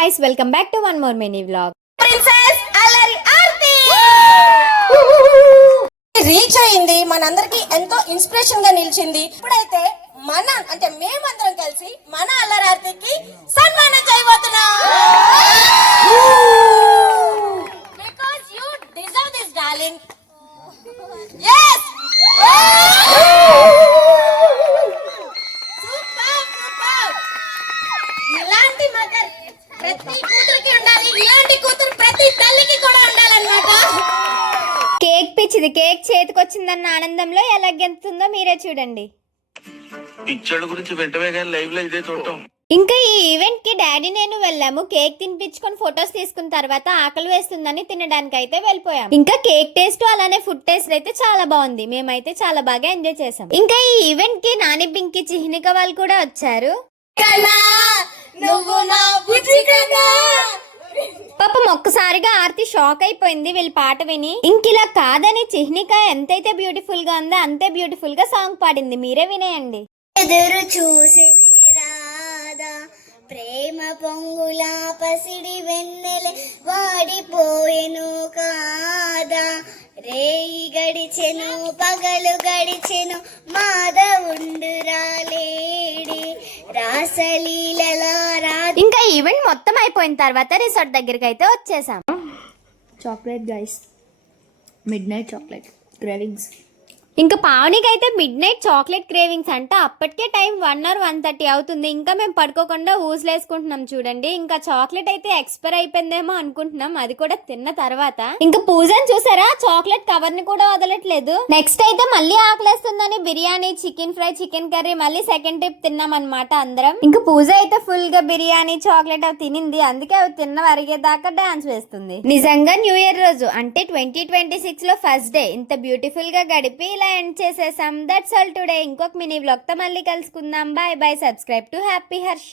guys, welcome back to one more mini vlog. Princess Alari Aarti reach అయింది, మనందరికి ఎంతో inspiration గా నిలిచింది. ఇప్పుడైతే మేమందరం కలిసి మన అల్లరి ఆర్తికి సన్మానం చేయబోతున్నాం. Because you deserve this, darling. Yes. Super. ఇలాంటి మదర్ ప్రతి కూతురికి ఉండాలి, ఇలాంటి కూతురు ప్రతి తల్లికి కూడా ఉండాలన్నమాట. కేక్ పిచ్చిది, కేక్ చేతికొచ్చిందన్న ఆనందంలో ఎలా గెంతుందో మీరే చూడండి. పిచ్చోళ్ళ గురించి వెంటనే కానీ లైవ్ లో ఇదే చూడటం. ఇంకా ఈ ఈవెంట్ కి డాడీ నేను వెళ్ళాము. కేక్ తినిపించుకొని ఫొటోస్ తీసుకున్న తర్వాత ఆకలి వేస్తుందని తినడానికి అయితే వెళ్ళిపోయాం. ఇంకా కేక్ టేస్ట్ అలానే ఫుడ్ టేస్ట్ అయితే చాలా బాగుంది. మేమైతే చాలా బాగా ఎంజాయ్ చేసాం. ఇంకా ఈ ఈవెంట్ కి నాని పింకి చిహ్నిక వాళ్ళు కూడా వచ్చారు. పాపం ఒక్కసారిగా ఆర్తి షాక్ అయిపోయింది వీళ్ళ పాట విని. ఇంకిలా కాదని చిహ్నిక ఎంతైతే బ్యూటిఫుల్ గా ఉందో అంతే బ్యూటిఫుల్ గా సాంగ్ పాడింది. మీరే వినేయండి. ఎదురు చూసినే రాదా ప్రేమ పొంగుల పసిడి వెన్నెలే వాడిపోయెను కాదా, రేయి గడిచెను పగలు గడిచెను మాధవుండు రాలేడి రాసలీలల రా. ఇంకా ఈవెంట్ మొత్తం అయిపోయిన తర్వాత రిసార్ట్ దగ్గరికి అయితే వచ్చేసాం. Chocolate guys, mid night chocolate cravings. ఇంకా పావనికి అయితే మిడ్ నైట్ చాక్లెట్ క్రేవింగ్స్ అంట. అప్పటికే టైం 1 or 1:30 అవుతుంది. ఇంకా మేము పడుకోకుండా ఊసులేసుకుంటున్నాం చూడండి. ఇంకా చాక్లెట్ అయితే ఎక్స్పైర్ అయిపోయిందేమో అనుకుంటున్నాం, అది కూడా తిన్న తర్వాత. ఇంకా పూజని చూసారా, చాక్లెట్ కవర్ ని కూడా వదలట్లేదు. నెక్స్ట్ అయితే మళ్ళీ ఆకలేస్తుందని biryani, chicken fry, chicken curry మళ్ళీ సెకండ్ ట్రిప్ తిన్నాం అనమాట అందరం. ఇంకా పూజ అయితే ఫుల్ గా బిర్యానీ, చాక్లెట్ అవి తినింది. అందుకే అవి తిన్న అరిగేదాకా డాన్స్ వేస్తుంది. నిజంగా న్యూ ఇయర్ రోజు అంటే 2026 లో ఫస్ట్ డే ఇంత బ్యూటిఫుల్ గా గడిపి ఇలా ఎండ్ చేసేసాం. That's all today. ఇంకొక మినీ వ్లాగ్ తో మళ్ళీ కలుసుకుందాం. Bye bye. Subscribe to happy Harsha.